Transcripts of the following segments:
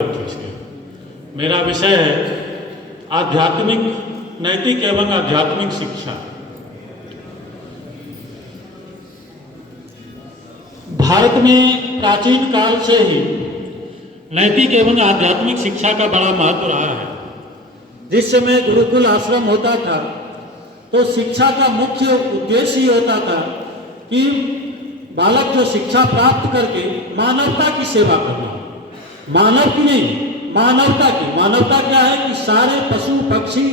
मेरा विषय है आध्यात्मिक, नैतिक एवं आध्यात्मिक शिक्षा। भारत में प्राचीन काल से ही नैतिक एवं आध्यात्मिक शिक्षा का बड़ा महत्व रहा है। जिस समय गुरुकुल आश्रम होता था तो शिक्षा का मुख्य उद्देश्य ही होता था कि बालक जो शिक्षा प्राप्त करके मानवता की सेवा करना, मानव की नहीं, मानवता की। मानवता क्या है कि सारे पशु पक्षी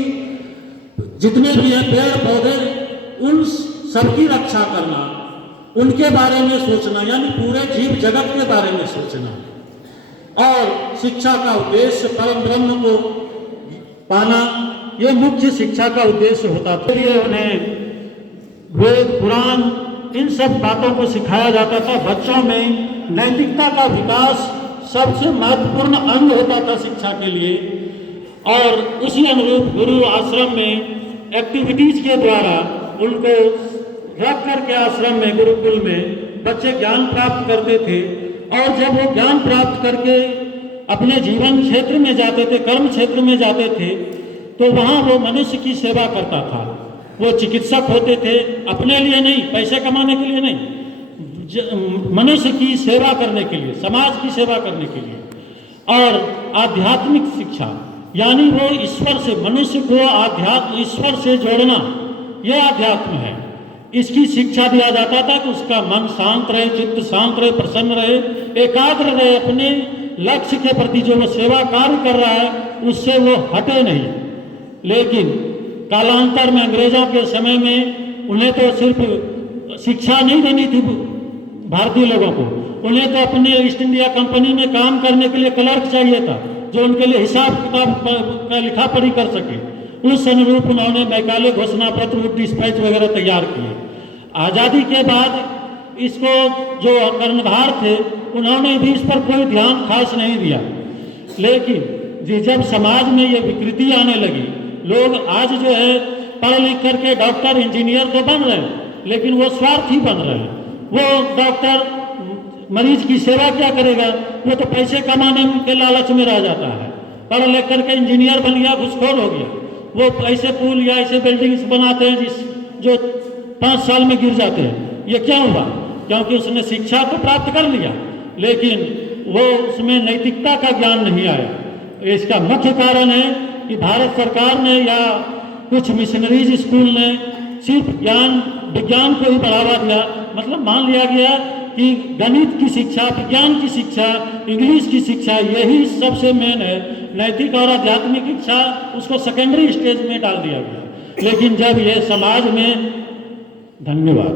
जितने भी हैं, पेड़ पौधे, उन सबकी रक्षा करना, उनके बारे में सोचना, यानी पूरे जीव जगत के बारे में सोचना। और शिक्षा का उद्देश्य परम ब्रह्म को पाना, यह मुख्य शिक्षा का उद्देश्य होता था। ये उन्हें वेद पुराण इन सब बातों को सिखाया जाता था। बच्चों में नैतिकता का विकास सबसे महत्वपूर्ण अंग होता था शिक्षा के लिए। और उसी अनुरूप गुरु आश्रम में एक्टिविटीज के द्वारा उनको रख करके आश्रम में, गुरुकुल में बच्चे ज्ञान प्राप्त करते थे। और जब वो ज्ञान प्राप्त करके अपने जीवन क्षेत्र में जाते थे, कर्म क्षेत्र में जाते थे, तो वहाँ वो मनुष्य की सेवा करता था। वो चिकित्सक होते थे, अपने लिए नहीं, पैसे कमाने के लिए नहीं, मनुष्य की सेवा करने के लिए, समाज की सेवा करने के लिए। और आध्यात्मिक शिक्षा यानी वो ईश्वर से, मनुष्य को आध्यात्म, ईश्वर से जोड़ना, यह अध्यात्म है। इसकी शिक्षा दिया जाता था कि उसका मन शांत रहे, चित्त शांत रहे, प्रसन्न रहे, एकाग्र रहे, अपने लक्ष्य के प्रति जो वो सेवा कार्य कर रहा है उससे वो हटे नहीं। लेकिन कालांतर में अंग्रेजों के समय में उन्हें तो सिर्फ शिक्षा नहीं देनी थी भारतीय लोगों को, उन्हें तो अपने ईस्ट इंडिया कंपनी में काम करने के लिए क्लर्क चाहिए था जो उनके लिए हिसाब किताब का लिखा पढ़ी कर सके। उस अनुरूप उन्होंने मैकाले घोषणा पत्र, डिस्पैच वगैरह तैयार किए। आज़ादी के बाद इसको जो कर्णधार थे उन्होंने भी इस पर कोई ध्यान खास नहीं दिया। लेकिन जब समाज में ये विकृति आने लगी, लोग आज जो है पढ़ लिख करके डॉक्टर इंजीनियर तो बन रहे हैं, लेकिन वो स्वार्थी बन रहे हैं। वो डॉक्टर मरीज की सेवा क्या करेगा, वो तो पैसे कमाने के लालच में रह जाता है। पढ़ लिख करके इंजीनियर बन गया, घुसखोर हो गया, वो ऐसे पुल या ऐसे बिल्डिंग्स बनाते हैं जो 5 साल में गिर जाते हैं। ये क्या हुआ? क्योंकि उसने शिक्षा तो प्राप्त कर लिया, लेकिन वो उसमें नैतिकता का ज्ञान नहीं आया। इसका मुख्य कारण है कि भारत सरकार ने या कुछ मिशनरीज स्कूल ने सिर्फ ज्ञान, विज्ञान को ही बढ़ावा दिया। मतलब मान लिया गया कि गणित की शिक्षा, विज्ञान की शिक्षा, इंग्लिश की शिक्षा, यही सबसे मेन है। नैतिक और आध्यात्मिक शिक्षा उसको सेकेंडरी स्टेज में डाल दिया गया। लेकिन जब ये समाज में, धन्यवाद।